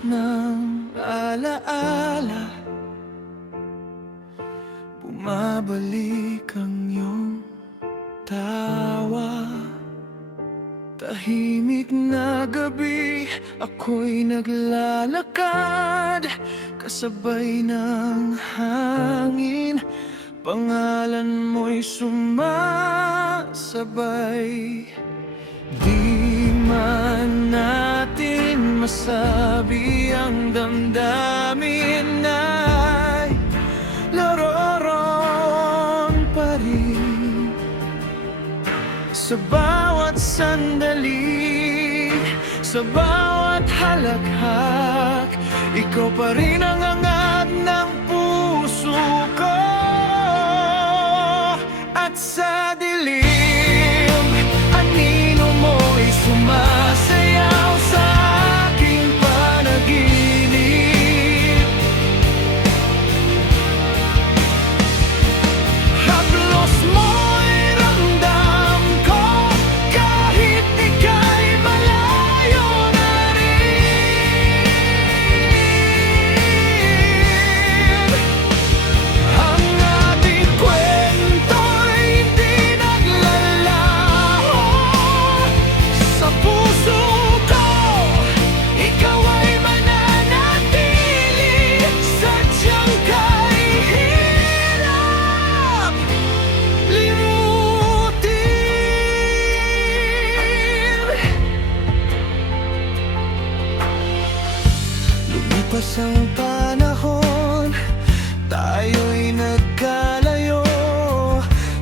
ng alaala, bumabalik ang iyong tawa. Tahimik na gabi, ako'y naglalakad, kasabay ng hangin. Pangalan mo'y sumasabay. Di man natin masabi ang damdamin ay naroon pa rin. Sa bawat sandali, sa bawat halakhak, ikaw pa rin ang angat ng puso ko. At sa dilim, anino mo'y sumasayaw sa aking panaginip. Haplos mo'y ramdam ko, kahit ika'y malayo na rin. Ang ating kwento'y di naglalaho sa puso ko. Ikaw ay mananatili, sadyang kahirap limutin. Lumipas ang panahon, tayo'y nagkalayo,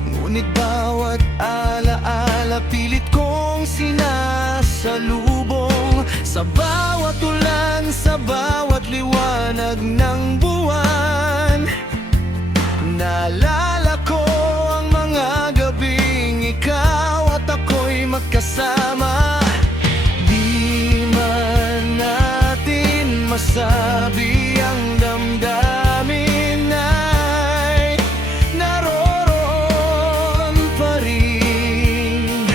ngunit bawat alaala pilit kong sinasalubong. Sa bawat ulan, sa bawat liwanag ng buwan, naalala ko ang mga gabing ikaw at ako'y magkasama. Di man natin masabi ang damdamin ay naroon pa rin.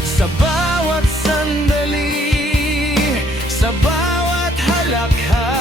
Sa bawat sandali, sa bawat halakhak,